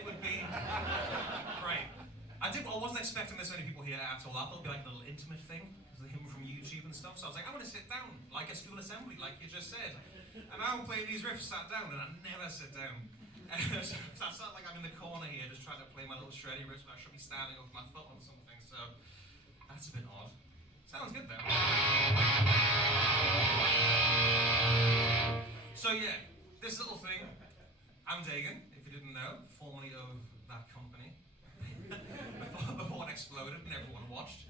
it would be... Right. I wasn't expecting this many people here at all. I thought it'd be like a little intimate thing, him from YouTube and stuff. So I was like, I want to sit down, like a school assembly, like you just said. And I'm playing these riffs sat down, and I never sit down. So I felt like I'm in the corner here, just trying to play my little shreddy riffs, but I should be standing up with my foot on something. So that's a bit odd. Sounds good though. So yeah, this little thing. I'm Dagan, if you didn't know, formerly of that company. before it exploded and everyone watched.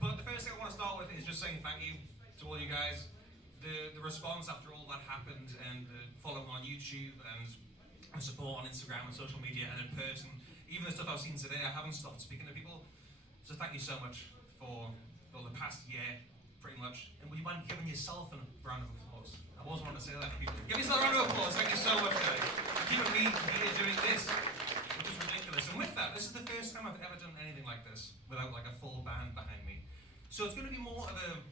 But the first thing I want to start with is just saying thank you to all you guys. The response after all that happened, and following on YouTube and support on Instagram and social media and in person, even the stuff I've seen today, I haven't stopped speaking to people. So thank you so much for the past year, pretty much. And would you mind giving yourself a round of applause? I always wanted to say that to people. Give yourself a round of applause. Thank you so much, guys, for keeping me here doing this, which is ridiculous. And with that, this is the first time I've ever done anything like this without like a full band behind me. So it's going to be more of a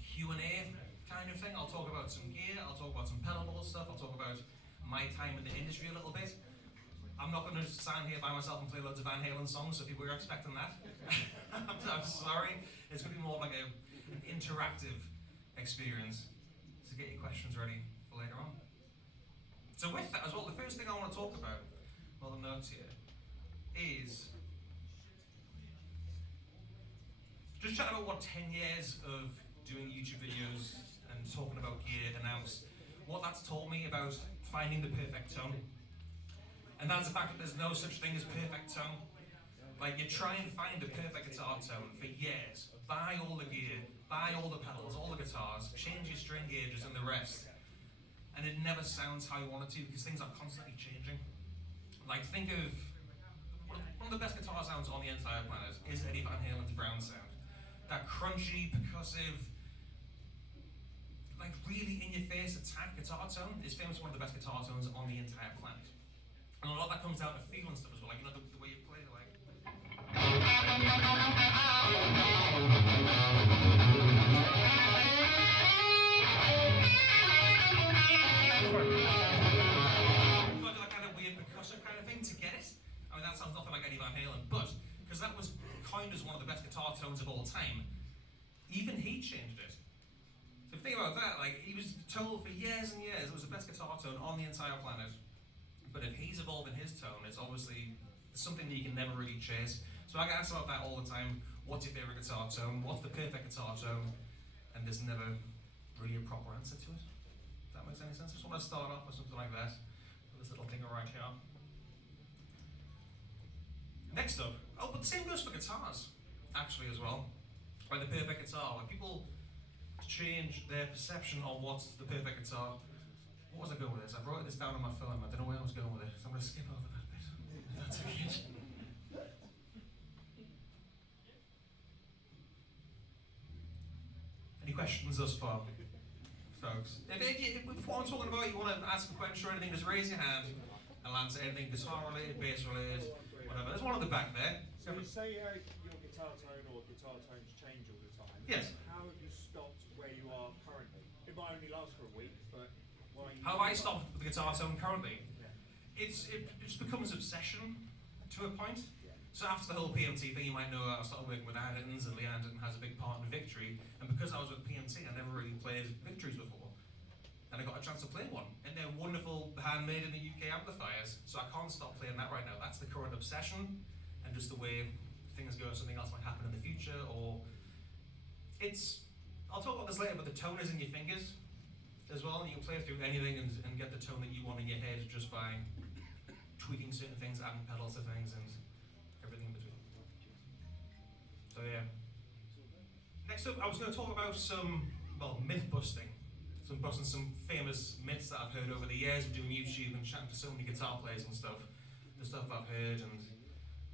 Q&A kind of thing. I'll talk about some gear, I'll talk about some pedalboard stuff, I'll talk about my time in the industry a little bit. I'm not going to stand here by myself and play loads of Van Halen songs, so if you were expecting that, I'm sorry. It's going to be more like an interactive experience. So get your questions ready for later on. So with that as well, the first thing I want to talk about, well, the notes here, is just chatting about what 10 years of doing YouTube videos and talking about gear and amps, what that's taught me about finding the perfect tone. And that's the fact that there's no such thing as perfect tone. Like, you try and find the perfect guitar tone for years, buy all the gear, buy all the pedals, all the guitars, change your string gauges and the rest, and it never sounds how you want it to because things are constantly changing. Like, think of one of the best guitar sounds on the entire planet is Eddie Van Halen's Brown sound. That crunchy, percussive, like really in-your-face attack guitar tone is famous for one of the best guitar tones on the entire planet. And a lot of that comes down to feel and stuff as well, like, you know, the way you play, like... You've got to do that kind of weird percussive kind of thing to get it. I mean, that sounds nothing like Eddie Van Halen, but because that was coined as one of the best guitar tones of all time, even he changed it. So if you think about that, like, he was told for years and years it was the best guitar tone on the entire planet. But if he's evolving his tone, it's obviously something that you can never really chase. So I get asked about that all the time. What's your favourite guitar tone? What's the perfect guitar tone? And there's never really a proper answer to it. If that makes any sense? I just want to start off with something like that. With this little thing right here. Next up, oh, but the same goes for guitars, actually, as well. Like the perfect guitar. Like, people change their perception of what's the perfect guitar. What was I going with this? I wrote this down on my phone. I don't know where I was going with it, so I'm going to skip over that bit. If that's okay. Any questions thus far, folks? If what I'm talking about, you want to ask a question or anything, just raise your hand and I'll answer anything guitar related, bass related, whatever. There's one at the back there. So you say your guitar tone or guitar tones change all the time. Yes. How have you stopped where you are currently? It might only last for a week, but why? How have I stopped with the guitar tone currently? Yeah. It just becomes obsession to a point. Yeah. So after the whole PMT thing, you might know I started working with Andertons, and Lee Anderton has a big part in Victory. And because I was with PMT, I never really played Victories before. And I got a chance to play one. And they're wonderful, handmade in the UK amplifiers, so I can't stop playing that right now. That's the current obsession, and just the way things go, something else might happen in the future, or I'll talk about this later, but the tone is in your fingers as well. You can play through anything and get the tone that you want in your head just by tweaking certain things, adding pedals to things, and everything in between. So yeah. Next up, I was going to talk about some, myth busting. Busting some famous myths that I've heard over the years of doing YouTube and chatting to so many guitar players and stuff. The stuff I've heard and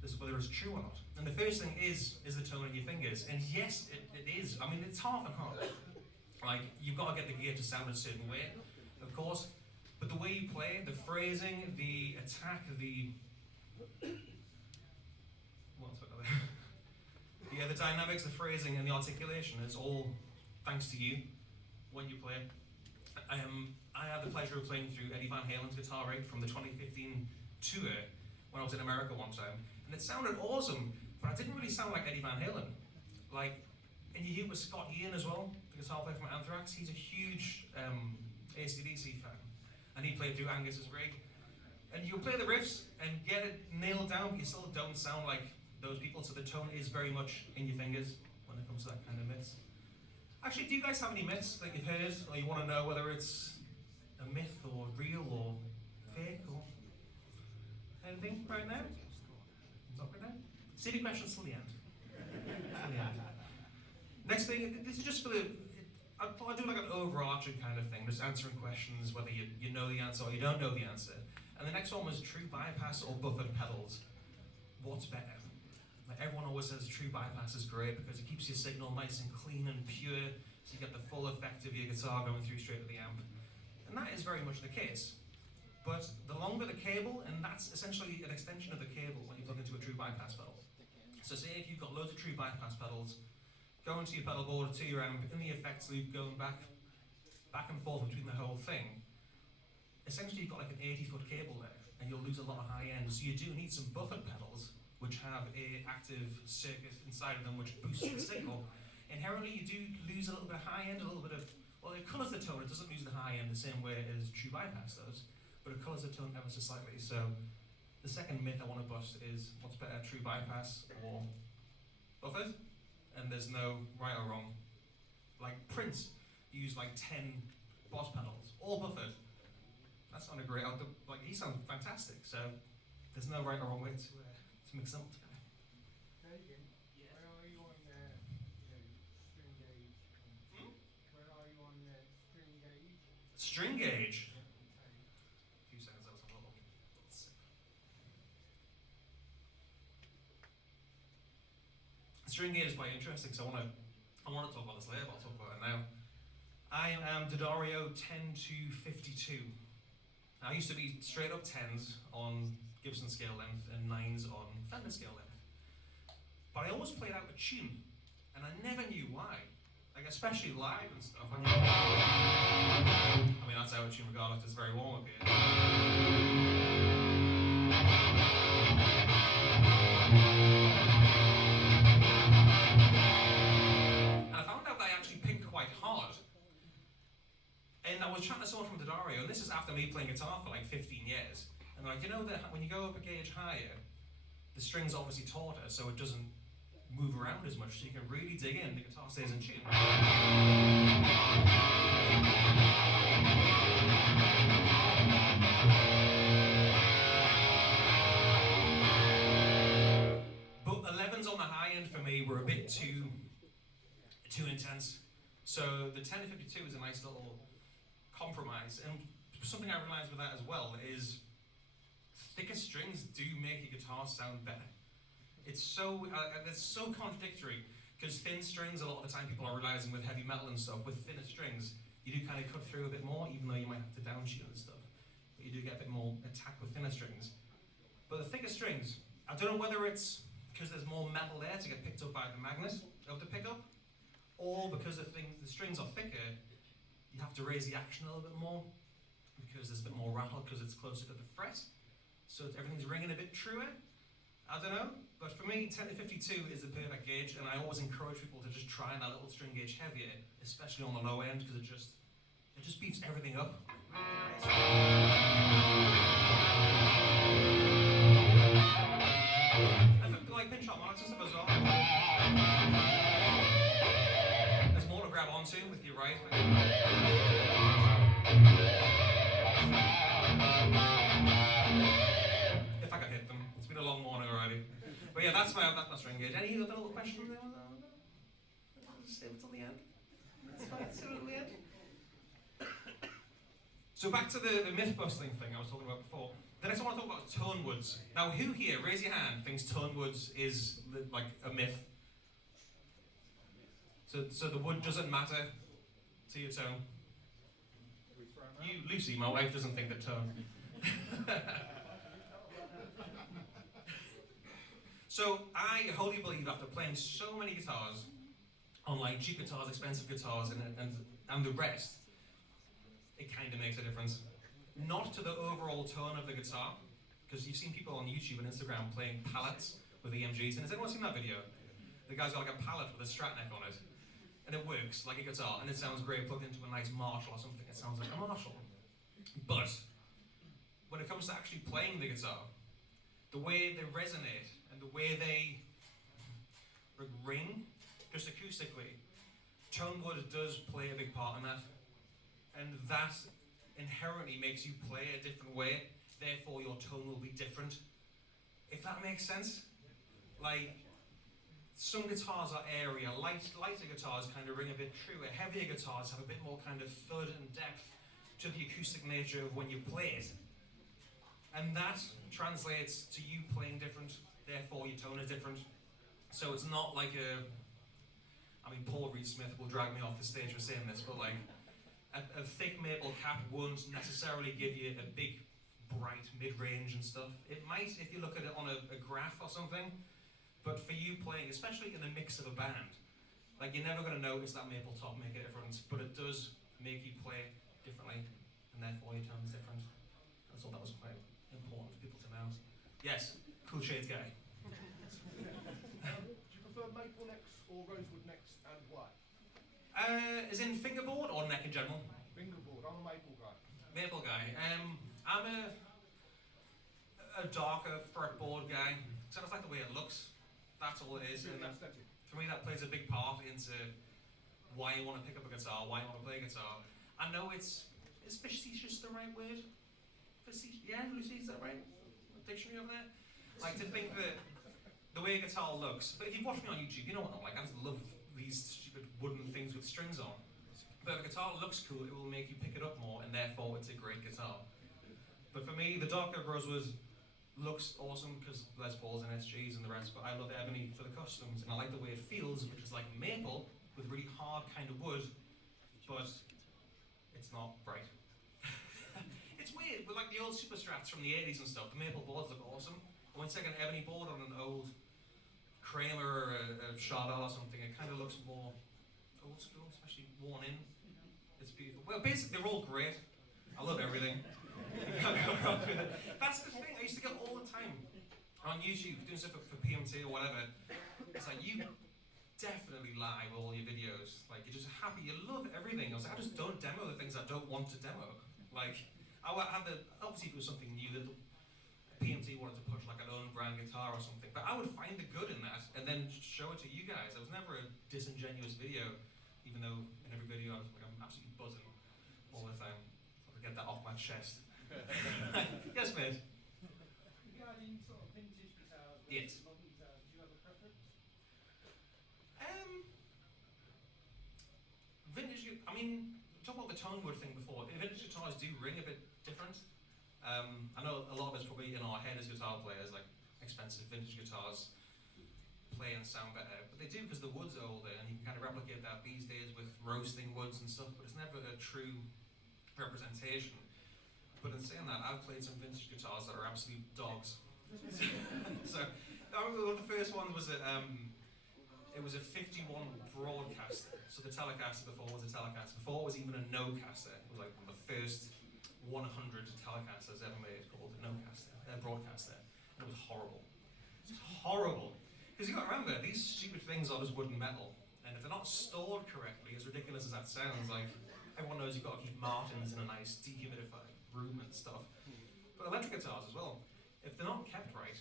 this, whether it's true or not. And the first thing is the tone in your fingers. And yes, it is. I mean, it's half and half. Like, you've got to get the gear to sound a certain way, of course. But the way you play, the phrasing, the attack, the dynamics, the phrasing, and the articulation is all thanks to you when you play. I had the pleasure of playing through Eddie Van Halen's guitar rig from the 2015 tour, when I was in America one time, and it sounded awesome, but I didn't really sound like Eddie Van Halen. Like, and you hear with Scott Ian as well, the guitar player from Anthrax. He's a huge AC/DC fan, and he played through Angus's rig. And you play the riffs and get it nailed down, but you still don't sound like those people. So the tone is very much in your fingers when it comes to that kind of myths. Actually, do you guys have any myths that you've heard, or you want to know whether it's a myth or real or fake or anything right now? Not right now? Save your questions till the end. Till the end. Next thing, this is just for the. I do like an overarching kind of thing, just answering questions, whether you know the answer or you don't know the answer. And the next one was true bypass or buffered pedals. What's better? Like everyone always says true bypass is great because it keeps your signal nice and clean and pure, so you get the full effect of your guitar going through straight to the amp. And that is very much the case. But the longer the cable, and that's essentially an extension of the cable when you plug into a true bypass pedal. So say if you've got loads of true bypass pedals, going to your pedal board, to your amp, in the effects loop, going back and forth between the whole thing, essentially you've got like an 80-foot cable there, and you'll lose a lot of high end. So you do need some buffered pedals, which have a active circuit inside of them which boosts the signal. Inherently you do lose a little bit of high end, a little bit of, well, it colours the tone. It doesn't lose the high end the same way as true bypass does, but it colours the tone ever so slightly. So the second myth I want to bust is what's better, true bypass or buffered? And there's no right or wrong. Like Prince used like 10 boss pedals, all buffered. That sounded great. Like he sounds fantastic. So there's no right or wrong way to mix them up together. Dagan, where are you on string gauge? Where are you on string gauge? String gauge. A few seconds. That was a little sip. String gauge is quite interesting. So I want to talk about this later, but I'll talk about it now. I am D'Addario 10 to 52. I used to be straight up 10s on Gibson scale length and 9s on Fender scale length. But I always played out a tune, and I never knew why. Like, especially live and stuff. I mean, that's out of tune regardless, it's very warm up here. And I found out that I actually picked quite hard. And I was chatting to someone from D'Addario, and this is after me playing guitar for like 15 years. And like, you know that when you go up a gauge higher, the string's obviously tauter, so it doesn't move around as much, so you can really dig in, the guitar stays in tune. But 11s on the high end for me were a bit too intense. So the 10 to 52 is a nice little compromise. And something I realized with that as well is thicker strings do make your guitar sound better. It's so contradictory, because thin strings, a lot of the time people are realizing with heavy metal and stuff, with thinner strings, you do kind of cut through a bit more, even though you might have to downshield and stuff. But you do get a bit more attack with thinner strings. But the thicker strings, I don't know whether it's because there's more metal there to get picked up by the magnet of the pickup, or because the strings are thicker, you have to raise the action a little bit more, because there's a bit more rattle because it's closer to the fret. So everything's ringing a bit truer. I don't know, but for me, 10 to 52 is the perfect gauge, and I always encourage people to just try that little string gauge heavier, especially on the low end, because it just beefs everything up. I think like pinch harmonics and stuff as well. There's more to grab onto with your right. If I could hit them. It's been a long morning already. But yeah, that's my string gauge. Any other little questions there? Just save it till the end. That's fine, save it till the end. So back to the myth busting thing I was talking about before. The next one I want to talk about is tone woods. Now, who here, raise your hand, thinks tone woods is like a myth? So the wood doesn't matter to your tone? You, Lucy, my wife, doesn't think that tone. So I wholly believe after playing so many guitars, on like cheap guitars, expensive guitars, and the rest, it kind of makes a difference. Not to the overall tone of the guitar, Because you've seen people on YouTube and Instagram playing pallets with EMGs, and has anyone seen that video? The guy's got like a pallet with a strat neck on it, and it works like a guitar, and it sounds great plugged into a nice Marshall or something. It sounds like a Marshall. But when it comes to actually playing the guitar, the way they resonate and the way they ring, just acoustically, tone wood does play a big part in that. And that inherently makes you play a different way, therefore your tone will be different. If that makes sense? Like, some guitars are area, lighter guitars kind of ring a bit truer, heavier guitars have a bit more kind of thud and depth to the acoustic nature of when you play it. And that translates to you playing different, therefore your tone is different. So it's not like Paul Reed Smith will drag me off the stage for saying this, but like, a thick maple cap won't necessarily give you a big, bright mid-range and stuff. It might if you look at it on a graph or something, but for you playing, especially in the mix of a band, like you're never going to notice that maple top make a difference, but it does make you play differently, and therefore your tone's different. I thought that was quite important for people to know. Yes, cool shades guy. Do you prefer maple necks or rosewood necks, and why? Is in fingerboard or neck in general? Fingerboard. I'm a maple guy. Maple guy. I'm a darker fretboard guy. So I just like the way it looks. That's all it is. And Aesthetic. for me, that plays a big part into why you want to pick up a guitar, why you want to play guitar. I know is facetious the right word? Yeah, Lucy, is that right? Dictionary over there? Like to think that the way a guitar looks, but if you've watched me on YouTube, you know what I'm like. I just love these stupid wooden things with strings on. But if a guitar looks cool, it will make you pick it up more, and therefore it's a great guitar. But for me, the darker rosewood looks awesome because Les Pauls and SGs and the rest, but I love ebony for the customs, and I like the way it feels, which is like maple with really hard kind of wood, but it's not bright. It's weird, but like the old Super Strats from the 80s and stuff, the maple boards look awesome. And when you take an ebony board on an old Kramer or a Chardonnay or something, it kind of looks more old school, especially worn in. It's beautiful. Well, basically, they're all great. I love everything. You can't go wrong with it. That's the thing I used to get all the time on YouTube, doing stuff for PMT or whatever. It's like, you definitely lie with all your videos. Like, you're just happy, you love everything. I was like, I just don't demo the things I don't want to demo. Like, obviously if it was something new that PMT wanted to push, like an own brand guitar or something, but I would find the good in that and then show it to you guys. It was never a disingenuous video, even though in every video I was like, I'm absolutely buzzing all the time. So I get that off my chest. Yes, mate. Regarding sort of vintage guitars Yes. versus modern guitars, do you have a preference? Vintage, talk about the tone wood thing before. Vintage guitars do ring a bit different. I know a lot of us probably in our head as guitar players, like expensive vintage guitars play and sound better, but they do because the wood's older, and you can kind of replicate that these days with roasting woods and stuff, but it's never a true representation. But in saying that, I've played some vintage guitars that are absolute dogs. So, I remember one of the first ones was it was a 51 broadcaster. So the Telecaster before was a Telecaster. Before it was even a no-caster. It was like one of the first 100 Telecasters ever made called a broadcaster. And it was horrible. It's horrible. Because you've got to remember, these stupid things are just wood and metal. And if they're not stored correctly, as ridiculous as that sounds, like everyone knows you've got to keep Martins in a nice dehumidified room and stuff. But electric guitars as well. If they're not kept right,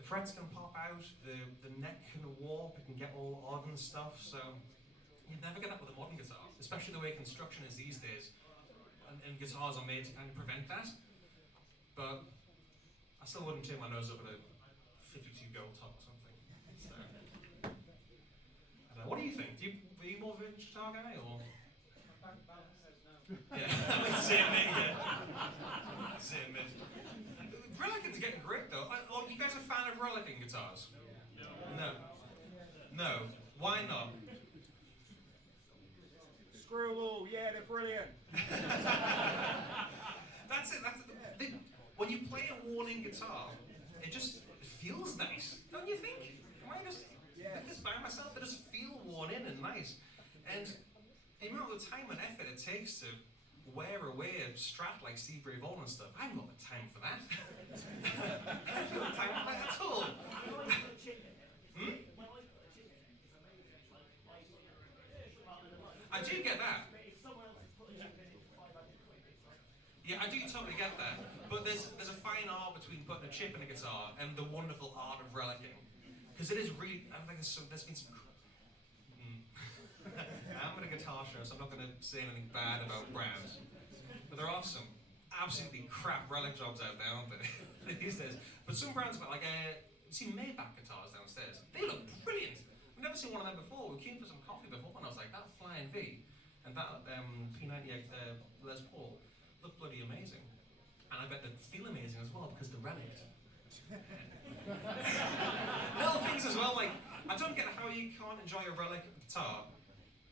the frets can pop out, the neck can warp, it can get all odd and stuff, so you'd never get that with a modern guitar, especially the way construction is these days. And guitars are made to kind of prevent that. But I still wouldn't turn my nose up at a 52 gold top or something. So, I don't know. What do you think? Are you more of a vintage guitar guy, or? My bank balance says no. Yeah, same mate, yeah. Same mate. Relican's getting great though. You guys are a fan of Relican guitars? No. No. Why not? Screw all, yeah, they're brilliant. That's it. When you play a worn-in guitar, it just feels nice, don't you think? Am I just by myself? They just feel worn in and nice. And the amount of time and effort it takes to wear away a Strat like Steve Ray Vaughan and stuff. I haven't got the time for that. I haven't got the time for that at all. I do get that. Yeah, I do totally get that. But there's a fine art between putting a chip in a guitar and the wonderful art of relicking. Because it is really, I think there's been some... I'm at a guitar show, so I'm not going to say anything bad about brands. But there are some absolutely crap relic jobs out there, aren't there, these days. But some brands, like, you see Maybach guitars downstairs. They look brilliant. I've never seen one of them before. We came for some coffee before, and I was like, that Flying V and that P98 Les Paul look bloody amazing. And I bet they feel amazing as well, because they're relics. Little things as well, like, I don't get how you can't enjoy a relic guitar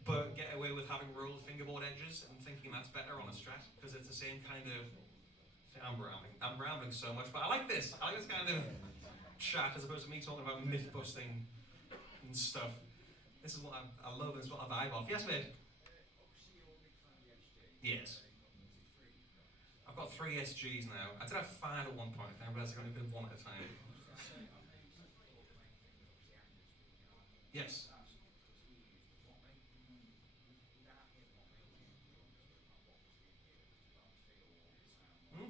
but get away with having rolled fingerboard edges and thinking that's better on a Strat, because it's the same kind of... I'm rambling so much, but I like this. I like this kind of chat as opposed to me talking about myth busting and stuff. This is what I love, and it's what I vibe off. Yes, mate? Yes. I've got 3 SGs now. I did have 5 at one point, I realised I only did 1 at a time. Yes.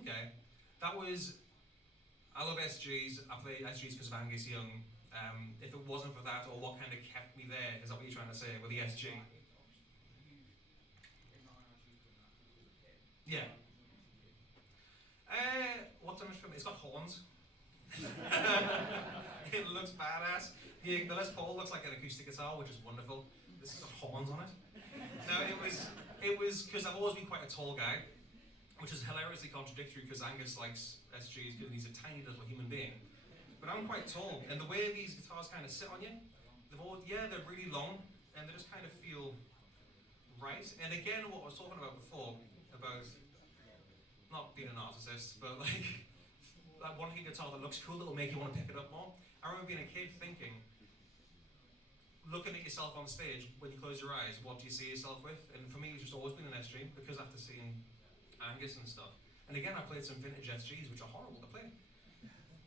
Okay. That was... I love SGs. I play SGs because of Angus Young. If it wasn't for that, or what kind of kept me there, is that what you're trying to say with the SG? Yeah. What damage from it? It's got horns. It looks badass. The Les Paul looks like an acoustic guitar, which is wonderful. This has got horns on it. Now it was because I've always been quite a tall guy, which is hilariously contradictory because Angus likes SGs because he's a tiny little human being. But I'm quite tall, and the way these guitars kind of sit on you, they're really long, and they just kind of feel right. And again, what I was talking about before, about not being a narcissist, but like wanting a guitar that looks cool, that will make you want to pick it up more. I remember being a kid thinking, looking at yourself on stage, when you close your eyes, what do you see yourself with? And for me, it's just always been an SG, because after seeing Angus and stuff. And again, I played some vintage SGs, which are horrible to play.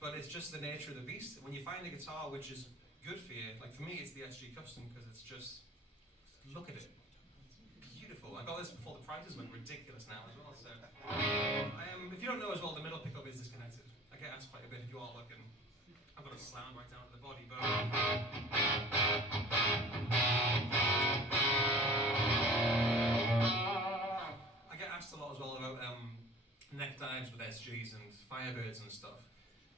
But it's just the nature of the beast. When you find a guitar which is good for you, like for me, it's the SG Custom, because it's just, look at it. Beautiful. I got this before the prices went ridiculous now as well. So, if you don't know as well, the middle pickup is disconnected. I get asked quite a bit if you are looking. I've got a slam right down to the body, but... I get asked a lot as well about neck dives with SGs and Firebirds and stuff.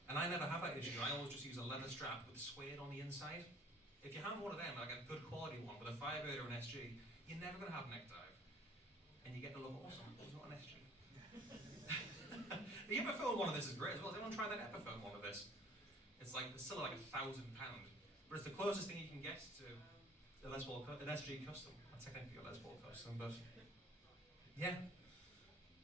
And I never have that issue. I always just use a leather strap with suede on the inside. If you have one of them, like a good quality one, with a Firebird or an SG, you're never going to have a neck dive. And you get to look awesome. It's not an SG. The Epiphone one of this is great as well. Has anyone tried that Epiphone one of this? It's still like £1,000. But it's the closest thing you can get to an SG Custom. That's technically a Les Paul Custom, but... Yeah.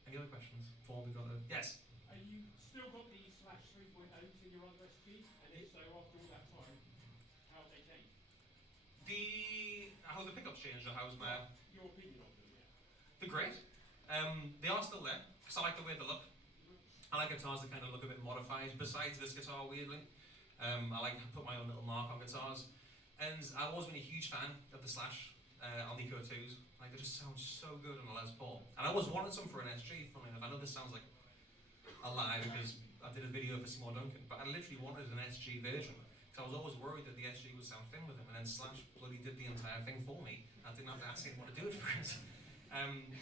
Any other questions before we go to... Yes? Are you still got the Slash 3.0s in your other SGs? And if so, after all that time, how have they changed? How the pickups changed, or how's my... Your opinion of them, yeah. They're great. They are still there, because I like the way they look. I like guitars that kind of look a bit modified, besides this guitar, weirdly. I like to put my own little mark on guitars. And I've always been a huge fan of the Slash Alnico 2s. Like, they just sound so good on a Les Paul. And I always wanted some for an SG, funnily enough. I know this sounds like a lie, because I did a video for Seymour Duncan, but I literally wanted an SG version, because I was always worried that the SG would sound thin with him, and then Slash bloody did the entire thing for me. I didn't have to ask anyone to do it for it.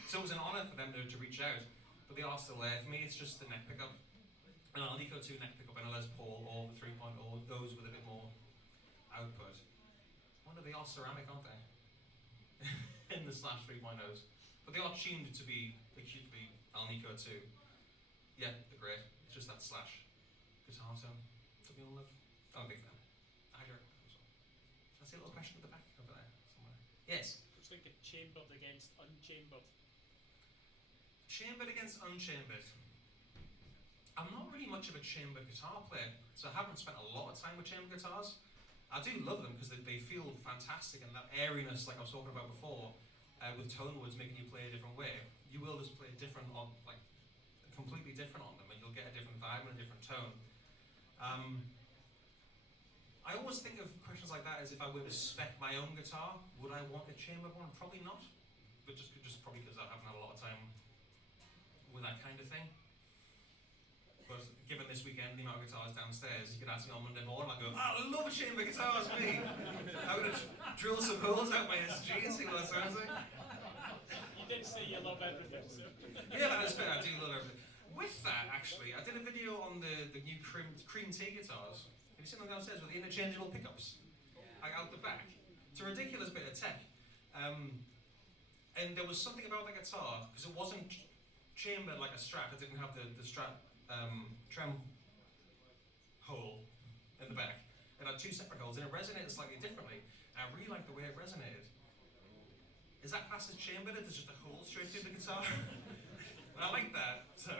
So it was an honour for them to reach out, but they are still there. For me, it's just the neck pickup. An Alnico 2 neck pickup and a Les Paul, or the 3.0, those with a bit more output. I wonder, they are ceramic, aren't they? In the Slash 3.0s. But they are tuned to be acutely Alnico 2. Yeah, they're great. It's just that Slash guitar tone that we all love. I'm a big fan. I do recommend as well. I see a little question at the back over there somewhere. Yes? It's like a chambered against unchambered. Chambered against unchambered. I'm not really much of a chambered guitar player, so I haven't spent a lot of time with chambered guitars. I do love them because they feel fantastic, and that airiness, like I was talking about before, with tone woods making you play a different way, you will just play different on, like, completely different on them, and you'll get a different vibe and a different tone. I always think of questions like that as if I were to spec my own guitar, would I want a chambered one? Probably not, but just probably because I haven't had a lot of time with that kind of thing. But given this weekend the amount of guitars downstairs, you could ask me on Monday morning, I'd go, I love a chamber guitar, it's me. I'm going to drill some holes out my SG and see what it sounds like. You did say you love everything, so. Yeah, that is fair, I do love everything. With that, actually, I did a video on the new cream tea guitars. Have you seen them downstairs with the interchangeable pickups? Like out the back. It's a ridiculous bit of tech. And there was something about the guitar, because it wasn't chambered like a Strat, it didn't have the Strat trem hole in the back. It had two separate holes and it resonated slightly differently. I really liked the way it resonated. Is that classed as chambered if there's just a hole straight through the guitar? I like that, so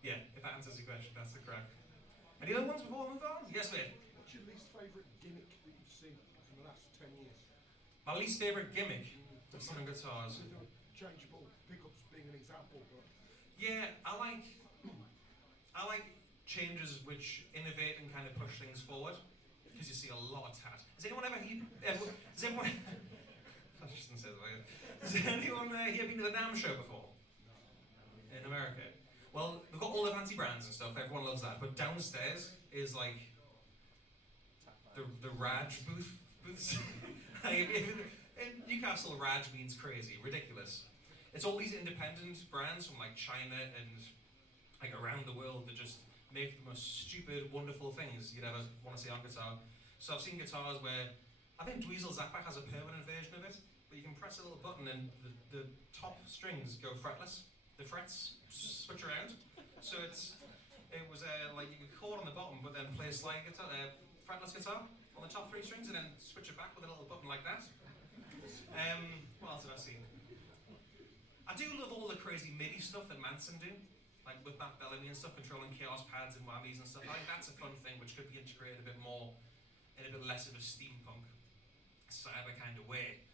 yeah, if that answers your question, that's the crack. Any other ones before we move on? Yes, mate. What's your least favourite gimmick that you've seen in the last 10 years? My least favourite gimmick of some guitars. Changeable pickups being an example, but Yeah, I like changes which innovate and kind of push things forward, because you see a lot of tat. Has anyone ever has everyone I shouldn't say that way. Has anyone here been to the NAMM show before? In America? Well, they've got all the fancy brands and stuff, everyone loves that, but downstairs is like the Raj booths. In Newcastle, Raj means crazy, ridiculous. It's all these independent brands from like China and like around the world that just make the most stupid, wonderful things you'd ever want to see on guitar. So I've seen guitars where, I think Dweezil Zappa has a permanent version of it, but you can press a little button and the top strings go fretless. The frets switch around. So it was like you could chord on the bottom, but then play a slide guitar, fretless guitar on the top three strings, and then switch it back with a little button like that. What else have I seen? I do love all the crazy MIDI stuff that Manson do, like with Matt Bellamy and stuff, controlling chaos pads and whammies and stuff. I think that's a fun thing which could be integrated a bit more in a bit less of a steampunk cyber kind of way.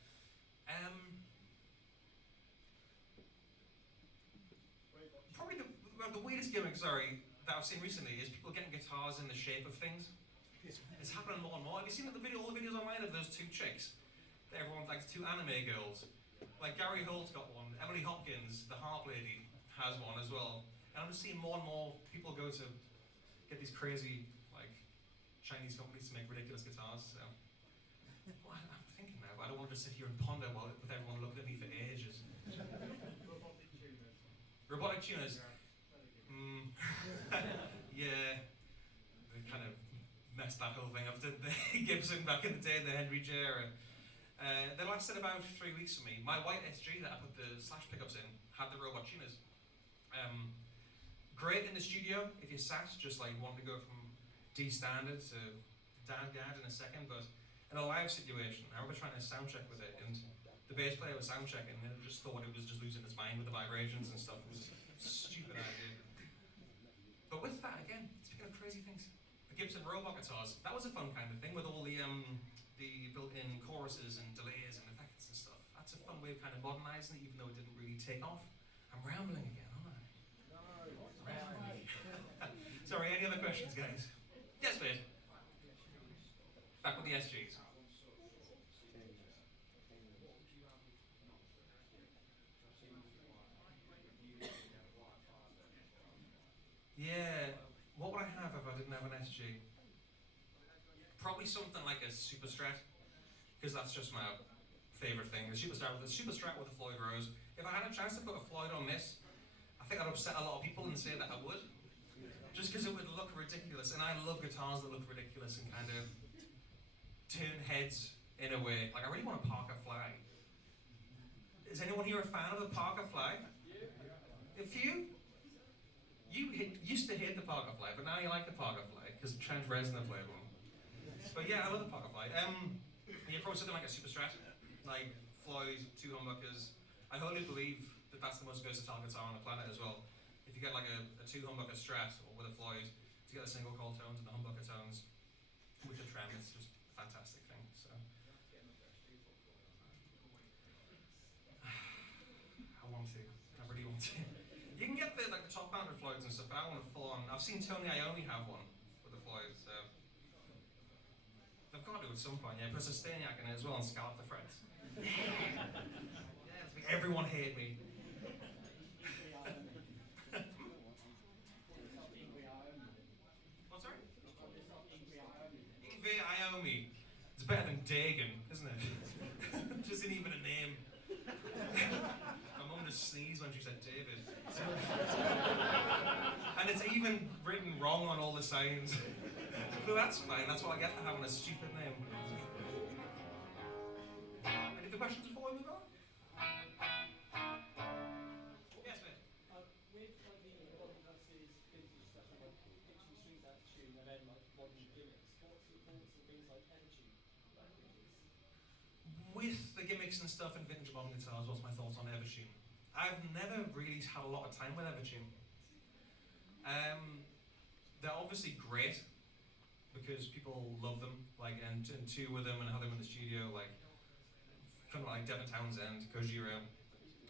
Probably the weirdest gimmick, that I've seen recently is people getting guitars in the shape of things. It's happening more and more. Have you seen all the videos online of those two chicks? That everyone likes, two anime girls. Like Gary Holt's got one, Emily Hopkins, the harp lady, has one as well. And I'm just seeing more and more people go to get these crazy, like, Chinese companies to make ridiculous guitars. So, well, I'm thinking now, but I don't want to just sit here and ponder with everyone looking at me for ages. Robotic tuners. Robotic tuners. Yeah, they kind of messed that whole thing up, didn't they? Gibson back in the day, the Henry J era. They lasted about 3 weeks for me. My white SG that I put the slash pickups in had the robot tuners. Great in the studio if you sat, just like wanting to go from D standard to Dagan in a second, but in a live situation, I remember trying to sound check with it, and the bass player was sound checking, and it just thought it was just losing its mind with the vibrations and stuff. It was a stupid idea. But with that, again, speaking of crazy things, the Gibson robot guitars, that was a fun kind of thing with all the built-in choruses and delays and effects and stuff. That's a fun way of kind of modernizing it, even though it didn't really take off. I'm rambling again, aren't I? no. Rambling. Sorry, any other questions, guys? Yes, mate. Back with the SGs. Yeah, what would I have if I didn't have an SG? Probably something like a Super Strat, because that's just my favourite thing. The Super Strat with the Floyd Rose. If I had a chance to put a Floyd on this, I think I'd upset a lot of people and say that I would. Just because it would look ridiculous, and I love guitars that look ridiculous and kind of turn heads in a way. Like, I really want a Parker Fly. Is anyone here a fan of the Parker Fly? A few? You used to hate the Parker Fly, but now you like the Parker Fly, because Trent Reznor played one. But yeah, I love the Parker Fly. Yeah, probably something like a Super Strat, like Floyd, two humbuckers. I wholly believe that that's the most versatile guitar on the planet as well. If you get like a two humbucker Strat or with a Floyd, to get the single coil tones and the humbucker tones with the trem, it's just a fantastic thing. So You can get the top mounted Floyds and stuff, but I want a full on. I've seen Tony Iommi have one with the Floyd, so they've got to at some point. Yeah, put a Staniak in it as well and scallop the frets. Yeah, everyone hate me. What, sorry? Ingve Iommi. It's better than Dagan, isn't it? Just isn't even a name. My mum just sneezed when she said David. And it's even written wrong on all the signs. But that's fine, that's what I get for having a stupid name. Any other questions before we move on? Yes, mate. With like the modern versus vintage stuff, like pitching strings out of tune and then like modern gimmicks, what's your thoughts on things like Evertune? With the gimmicks and stuff and vintage modern guitars, what's my thoughts on Evertune? I've never really had a lot of time with Evertune. They're obviously great because people love them, like and tour with them and have them in the studio, like kind of like Devin Townsend, Gojira,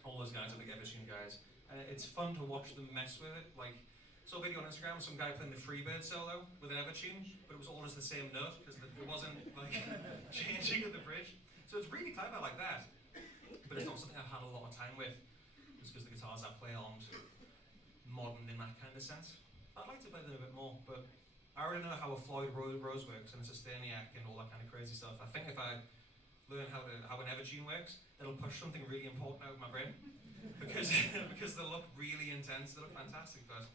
all those guys are the Evertune guys. It's fun to watch them mess with it. Like, saw a video on Instagram of some guy playing the Freebird solo with an Evertune, but it was all just the same note because it wasn't like changing at the bridge. So it's really clever like that, but it's not something I've had a lot of time with, just because the guitars I play aren't modern in that kind of sense. I'd like to play them a bit more, but I already know how a Floyd Rose works and a Staniak and all that kind of crazy stuff. I think if I learn how an Evertune works, it'll push something really important out of my brain, because because they look really intense, they look fantastic. But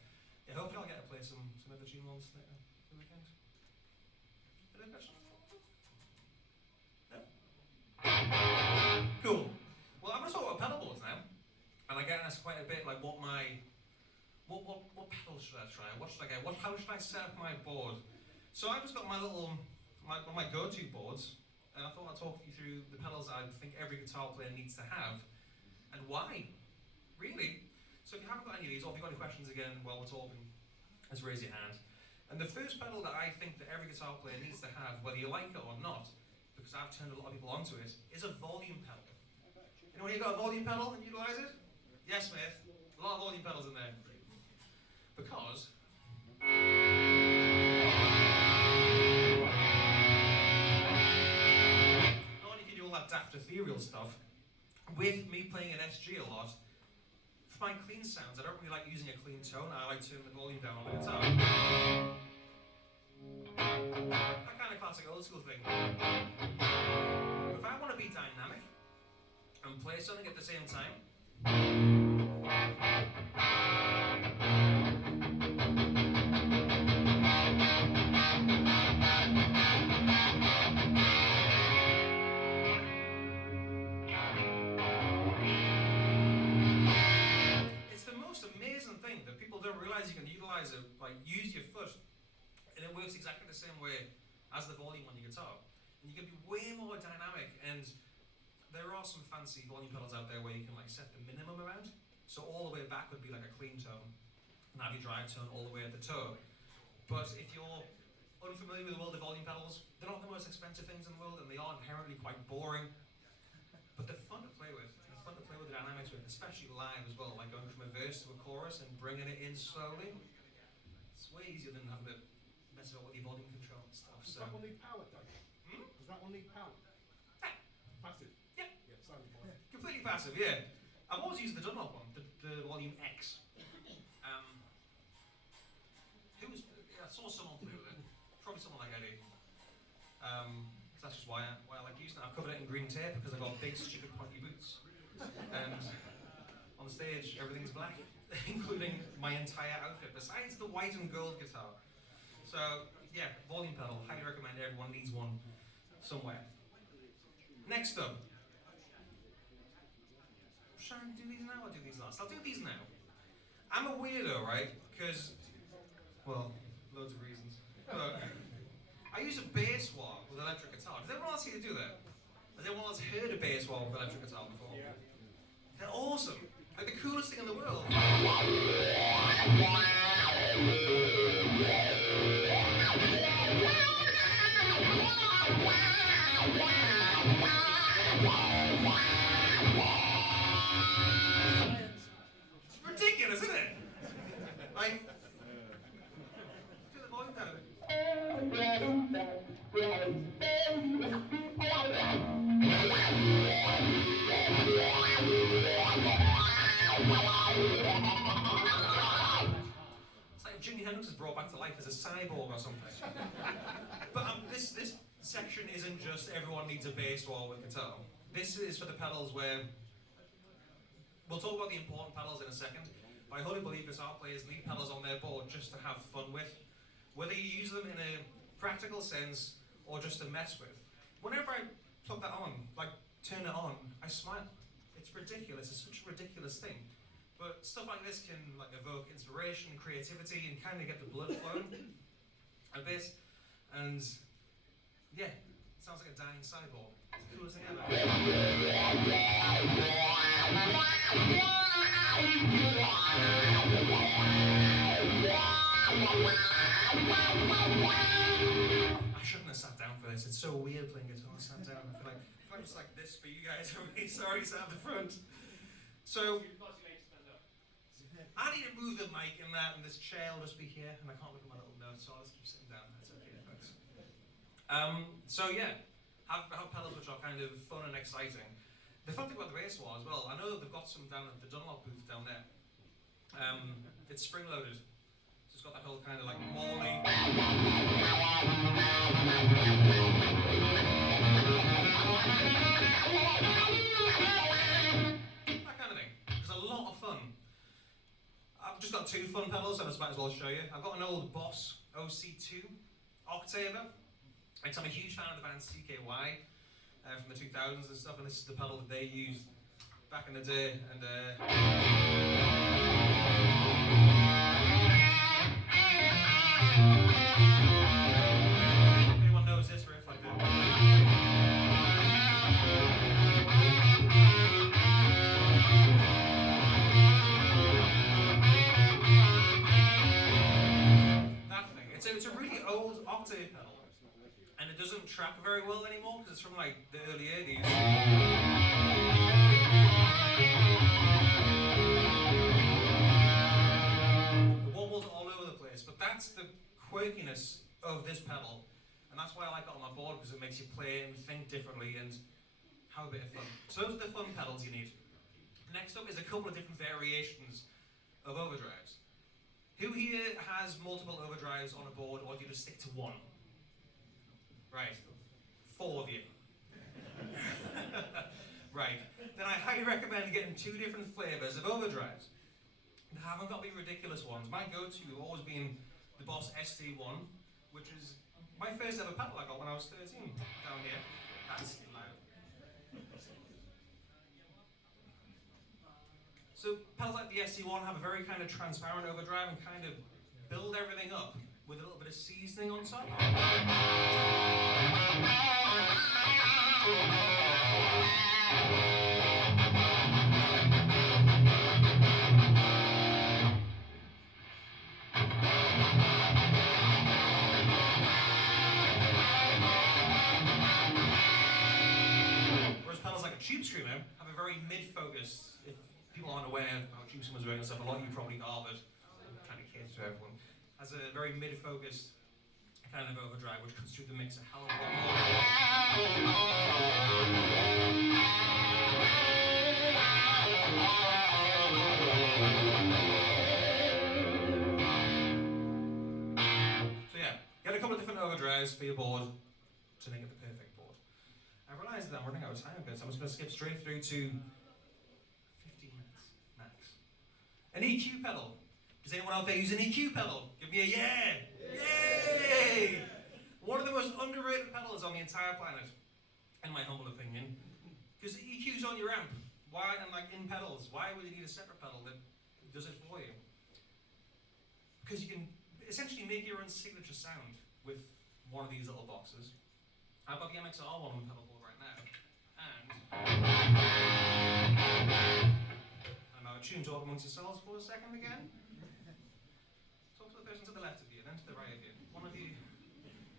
yeah, hopefully I'll get to play some Evertune ones later the weekend. Any questions? No? Cool. Well, I'm going to talk about pedal boards now, and I get asked quite a bit, like what pedal should I try? What should I get? How should I set up my board? So I've just got my one of my go-to boards, and I thought I'd talk you through the pedals I think every guitar player needs to have, and why. Really. So if you haven't got any of these, or if you've got any questions again while we're talking, just raise your hand. And the first pedal that I think that every guitar player needs to have, whether you like it or not, because I've turned a lot of people onto it, is a volume pedal. Anyone here got a volume pedal and utilize it? Yes, Smith. A lot of volume pedals in there. Because not only can you do all that daft ethereal stuff, with me playing an SG a lot, for my clean sounds, I don't really like using a clean tone. I like turning the volume down on the guitar. That kind of classic old school thing. But if I want to be dynamic and play something at the same time, it's the most amazing thing that people don't realize you can utilize it, like use your foot, and it works exactly the same way as the volume on your guitar. And you can be way more dynamic, and there are some fancy volume pedals out there where you can like set the minimum amount. So all the way back would be like a clean tone, and have your drive tone all the way at the toe. But if you're unfamiliar with the world of volume pedals, they're not the most expensive things in the world, and they are inherently quite boring. But they're fun to play with. They're fun to play with the dynamics with, especially live as well, like going from a verse to a chorus and bringing it in slowly. It's way easier than having to mess about with your volume control and stuff. Does So. that one need power, Doug? Does that one need power? Passive? Yeah. Yeah, sounds fine. Completely passive, yeah. I've always used the Dunlop one, the Volume X. I saw someone play with it, probably someone like Eddie. So that's just why I like using it. I've covered it in green tape because I've got big, stupid, pointy boots. And on the stage, everything's black, including my entire outfit, besides the white and gold guitar. So, yeah, volume pedal, highly recommend. Everyone needs one somewhere. Next up. Should I do these now or do these last? I'll do these now. I'm a weirdo, right? Because, well, loads of reasons. I use a bass wah with electric guitar. Does anyone else here do that? Has anyone else heard a bass wah with electric guitar before? Yeah. They're awesome. Like the coolest thing in the world. It's It's like Jimi Hendrix is brought back to life as a cyborg or something. But this section isn't just everyone needs a bass wall with guitar. This is for the pedals where we'll talk about the important pedals in a second. But I wholly believe guitar players need pedals on their board just to have fun with, whether you use them in a practical sense or just to mess with. Whenever I plug that on, like turn it on, I smile. It's ridiculous. It's such a ridiculous thing. But stuff like this can like evoke inspiration, creativity, and kind of get the blood flowing a bit. And yeah, it sounds like a dying cyborg. It's the coolest thing ever. I shouldn't have sat down for this. It's so weird playing guitar and sat down. I feel like I'm just like this for you guys. I'm really sorry sat at the front. So I need to move the mic and that, and this chair will just be here, and I can't look at my little notes, so I'll just keep sitting down. That's okay, folks. So yeah, have pedals which are kind of fun and exciting. The fun thing about the bass wall as well, I know they've got some down at the Dunlop booth down there. It's spring loaded, so it's got that whole kind of like Morley. That kind of thing. It's a lot of fun. I've just got two fun pedals, so I just might as well show you. I've got an old Boss OC2 Octaver. I'm a huge fan of the band CKY from the 2000s and stuff, and this is the pedal that they used back in the day. And anyone knows this riff like that? It's a really old octave pedal, and it doesn't track very well anymore because it's from like the early 80s. The wobbles all over the place, but that's the quirkiness of this pedal, and that's why I like it on my board, because it makes you play and think differently and have a bit of fun. So those are the fun pedals you need. Next up is a couple of different variations of overdrives. Who here has multiple overdrives on a board, or do you just stick to one? Right, 4 of you. Right, then I highly recommend getting 2 different flavors of overdrives. They haven't got to be ridiculous ones. My go-to have always been the Boss ST1, which is my first ever pedal I got when I was 13, down here. That's loud. So pedals like the ST1 have a very kind of transparent overdrive and kind of build everything up with a little bit of seasoning on top. Whereas pedals like a Tube Screamer have a very mid-focus. If people aren't aware of how Tube Screamers work and stuff, a lot of you probably are, but I'm trying to cater to everyone. Has a very mid-focused kind of overdrive, which cuts through the mix a hell of a lot more. So yeah, get a couple of different overdrives for your board to make it the perfect board. I realise that I'm running out of time a bit, so I'm just going to skip straight through to 15 minutes max. An EQ pedal. Does anyone out there use an EQ pedal? Give me a yeah! Yay! One of the most underrated pedals on the entire planet, in my humble opinion. Because EQ's on your amp. Why, and like in pedals, why would you need a separate pedal that does it for you? Because you can essentially make your own signature sound with one of these little boxes. I've got the MXR one on the pedal board right now. And now tune talk amongst yourselves for a second again. Talk to the person to the left of you, then to the right of you. One of you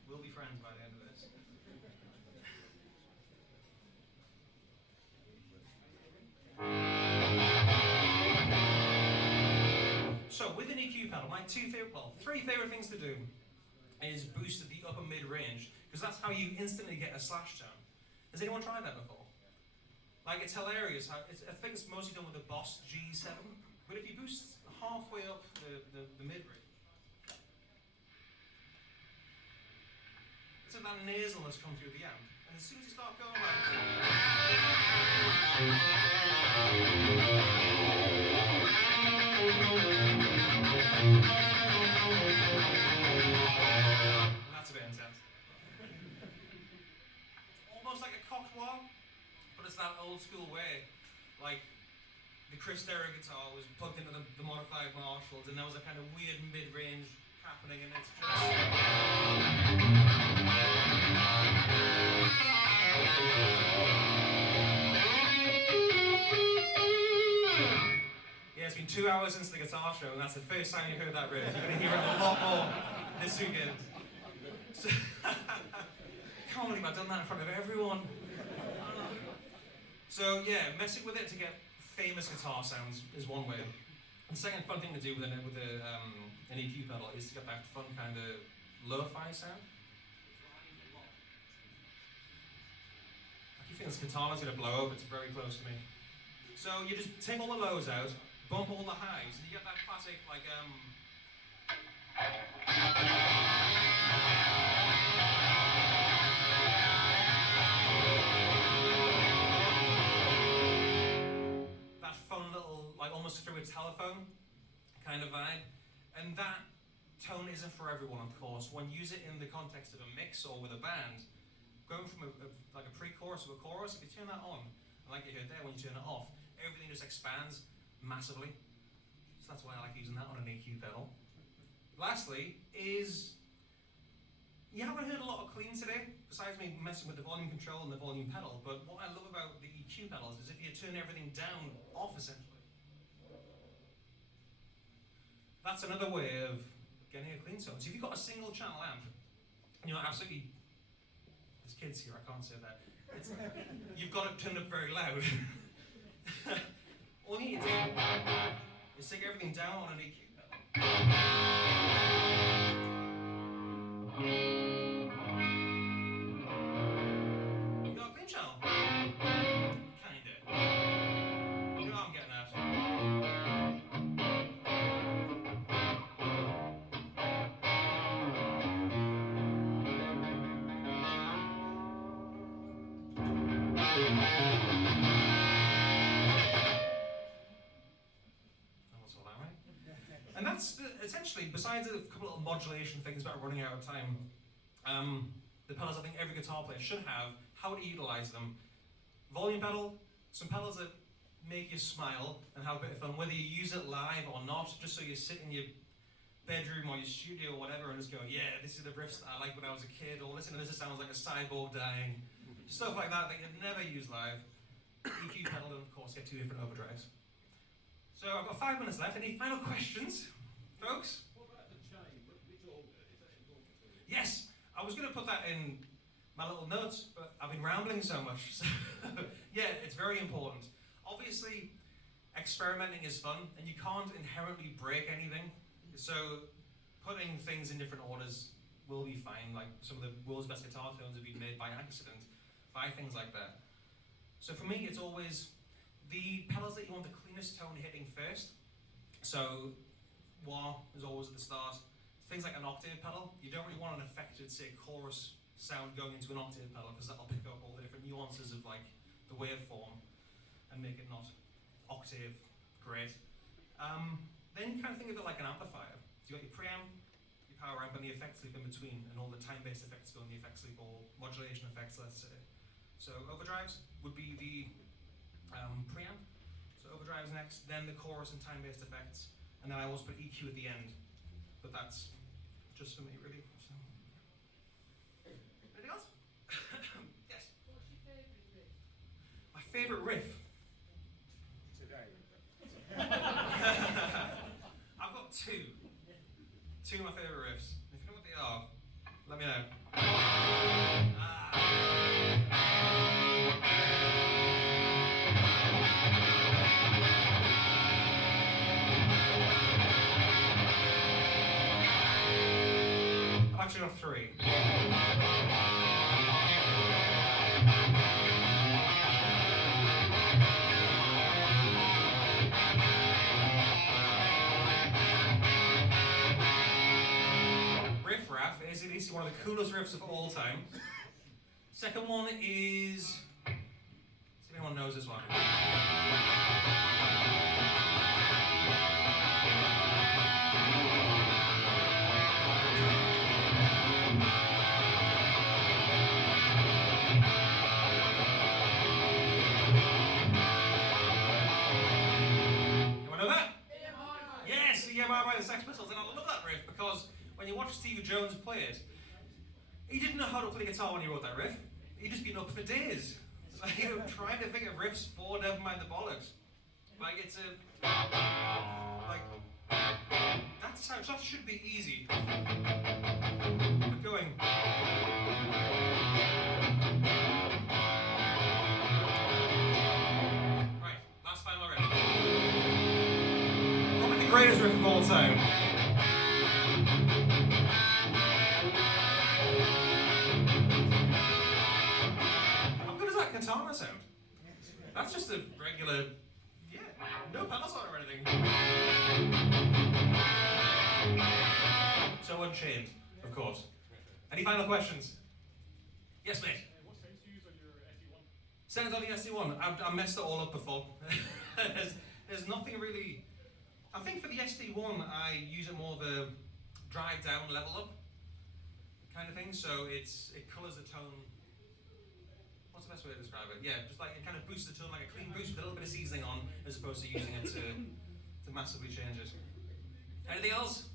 will be friends by the end of this. So with an EQ pedal, my three favorite things to do is boost the upper mid range. because that's how you instantly get a slash tone. Has anyone tried that before? Like, it's hilarious how I think it's mostly done with the Boss G7, but if you boost halfway up the mid range, it's like that nasalness come through the amp, and as soon as you start going like that's a bit intense. Almost like a cocktail, but it's that old school way. Like, the Chris Derrick guitar was plugged into the modified Marshalls, and there was a kind of weird mid-range happening, and it's just... Yeah, it's been 2 hours since the guitar show, and that's the first time you've heard that riff. You're going to hear it a lot more this weekend. So, can't believe I've done that in front of everyone. So yeah, messing with it to get famous guitar sounds is one way. And the second fun thing to do with an EQ pedal is to get that fun kind of lo-fi sound. I keep thinking this guitar is going to blow up, it's very close to me. So you just take all the lows out, bump all the highs, and you get that classic like that fun little, like almost through a telephone kind of vibe. And that tone isn't for everyone, of course. When you use it in the context of a mix or with a band, going from like a pre-chorus to a chorus, if you turn that on, and like you heard there, when you turn it off, everything just expands massively. So that's why I like using that on an EQ pedal. Lastly is, you haven't heard a lot of clean today, besides me messing with the volume control and the volume pedal, but what I love about the EQ pedals is if you turn everything down, off essentially. That's another way of getting a clean tone. So if you've got a single channel amp, you know, absolutely, there's kids here, I can't say that. You've got it turned up very loud. All you need to do is take everything down on an EQ pedal. You got a clean channel? Kinda. You know what I'm getting at. And that's essentially, besides a couple of modulation things about running out of time, the pedals I think every guitar player should have, how to utilize them. Volume pedal, some pedals that make you smile and have a bit of fun, whether you use it live or not, just so you sit in your bedroom or your studio or whatever and just go, yeah, this is the riffs that I like when I was a kid, or listen to this, it sounds like a cyborg dying. Stuff like that you'd never use live. EQ pedal, and of course, get 2 different overdrives. So I've got 5 minutes left. Any final questions, folks? What about the chain? Which order? Is that important to you? Yes, I was going to put that in my little notes, but I've been rambling so much. So yeah, it's very important. Obviously, experimenting is fun, and you can't inherently break anything. So putting things in different orders will be fine. Like some of the world's best guitar tones have been made by accident, by things like that. So for me, it's always the pedals that you want the cleanest tone hitting first. So wah is always at the start. Things like an octave pedal, you don't really want an affected, say, chorus sound going into an octave pedal, because that'll pick up all the different nuances of like the waveform and make it not octave great. Then you kind of think of it like an amplifier. So you got your preamp, your power amp, and the effects loop in between, and all the time-based effects go in the effects loop, or modulation effects, let's say. So overdrives would be the preamp. So overdrives next, then the chorus and time-based effects, and then I always put EQ at the end. But that's just for me, really. So, anything else? Yes. What's your favourite riff? My favourite riff. Today. I've got 2. 2 of my favourite riffs. If you know what they are, let me know. I've actually got 3. AC/DC, one of the coolest riffs of all time. Second one is... see if anyone knows this one. By the Sex Pistols, and I love that riff because when you watch Steve Jones play it, he didn't know how to play guitar when he wrote that riff. He'd just been up for days, like, trying to think of riffs for Nevermind the Bollocks. Like, it's a like that should be easy. But going. Right, last final riff. Greatest riff of all time. How good does that katana sound? That's just a regular, no pedals on it or anything. So Unchained, of course. Any final questions? Yes, mate. What settings do you use on your SD1? Settings on the SD1. I messed it all up before. there's nothing really. I think for the SD1, I use it more the drive down, level up kind of thing. So it colours the tone. What's the best way to describe it? Yeah, just like it kind of boosts the tone, like a clean boost with a little bit of seasoning on, as opposed to using it to massively change it. Anything else?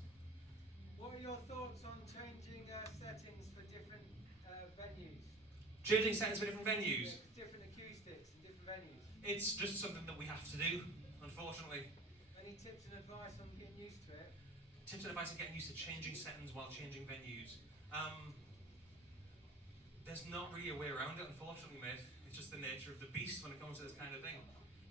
What are your thoughts on changing settings for different venues? Changing settings for different venues? Yeah, different acoustics and different venues. It's just something that we have to do, unfortunately. Any tips and advice on getting used to it? Tips and advice on getting used to changing settings while changing venues. There's not really a way around it, unfortunately, mate. It's just the nature of the beast when it comes to this kind of thing.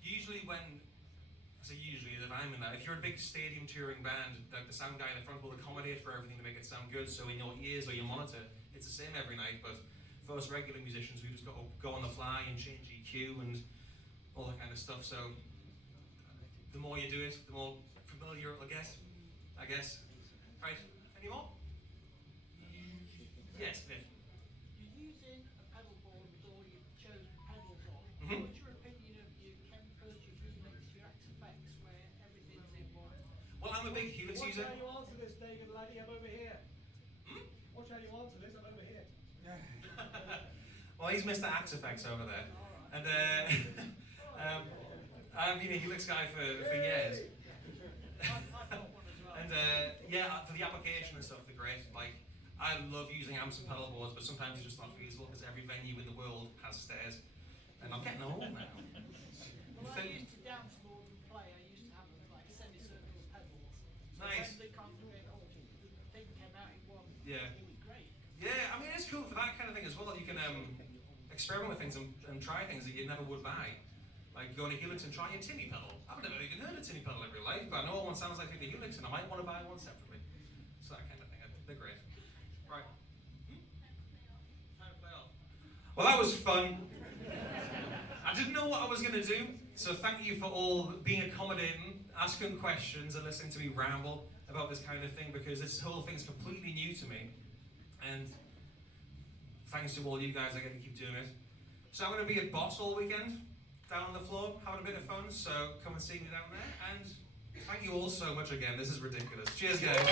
Usually as if I'm in that, if you're a big stadium touring band, like the sound guy in the front will accommodate for everything to make it sound good, so in your ears or your monitor, it's the same every night, but for us regular musicians, we just got to go on the fly and change EQ and all that kind of stuff, so the more you do it, the more familiar it'll get, I guess. Right, any more? Yes, Nick. You're using a pedal board with all your chosen pedals on. Mm-hmm. What's your opinion of your chemicals, your remix, your X effects, where everything's in one? Well, I'm a big Helix Watch user. how you answer this, Dagan laddie. I'm over here. Watch how you answer this. I'm over here. Well, he's Mr. Axe Effects over there. And I've been a Helix guy for years. And for the application and stuff, they're great. Like, I love using amps and pedal boards, but sometimes it's just not feasible because every venue in the world has stairs. And I'm getting old now. Well, I used to dance more than play. I used to have like semicircle pedals. So Nice. when the thing came out in one, Yeah. it was great. Yeah, I mean, it's cool for that kind of thing as well. You can experiment with things and try things that you never would buy. Like go on a Helix and try your tinny pedal. I've never even heard a tinny pedal in real life, but I know what one sounds like through the Helix and I might want to buy one separately. So that kind of thing. They're great. Right. Time to play off. Well, that was fun. I didn't know what I was going to do, so thank you for all being accommodating, asking questions and listening to me ramble about this kind of thing because this whole thing's completely new to me. And thanks to all you guys, I get to keep doing it. So I'm going to be at Boss all weekend, down on the floor, having a bit of fun, so come and see me down there. And thank you all so much again. This is ridiculous. Cheers, guys.